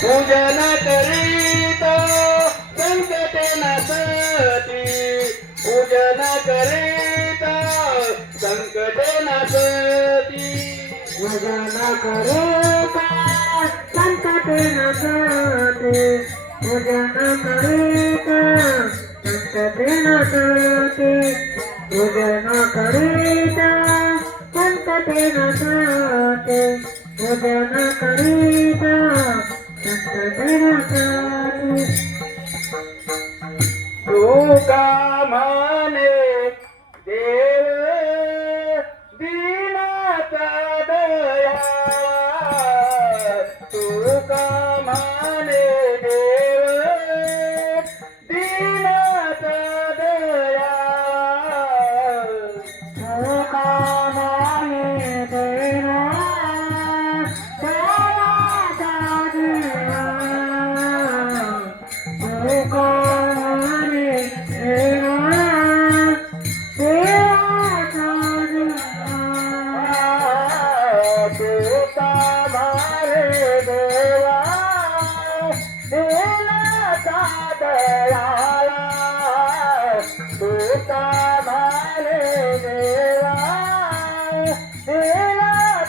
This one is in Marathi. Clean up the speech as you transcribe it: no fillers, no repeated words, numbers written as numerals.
पूजन करीत संकटे नासती, पूजन करीत संकटे नासती, पूजन करीत संकटे नासती, पूजन करीत संकटे नासती, पूजन करीत संकटे नासती, पूजन करीत संकटे नासती. तुका म्हणे देव दीनाचा दयाळा, तुका म्हणे देव दीनाचा दयाळा, तुका म्हणे देव दयाळा दिला, तुका म्हणे देव दयाळा दिला. तुका म्हणे देवा दीनाचा दयाळा, तुका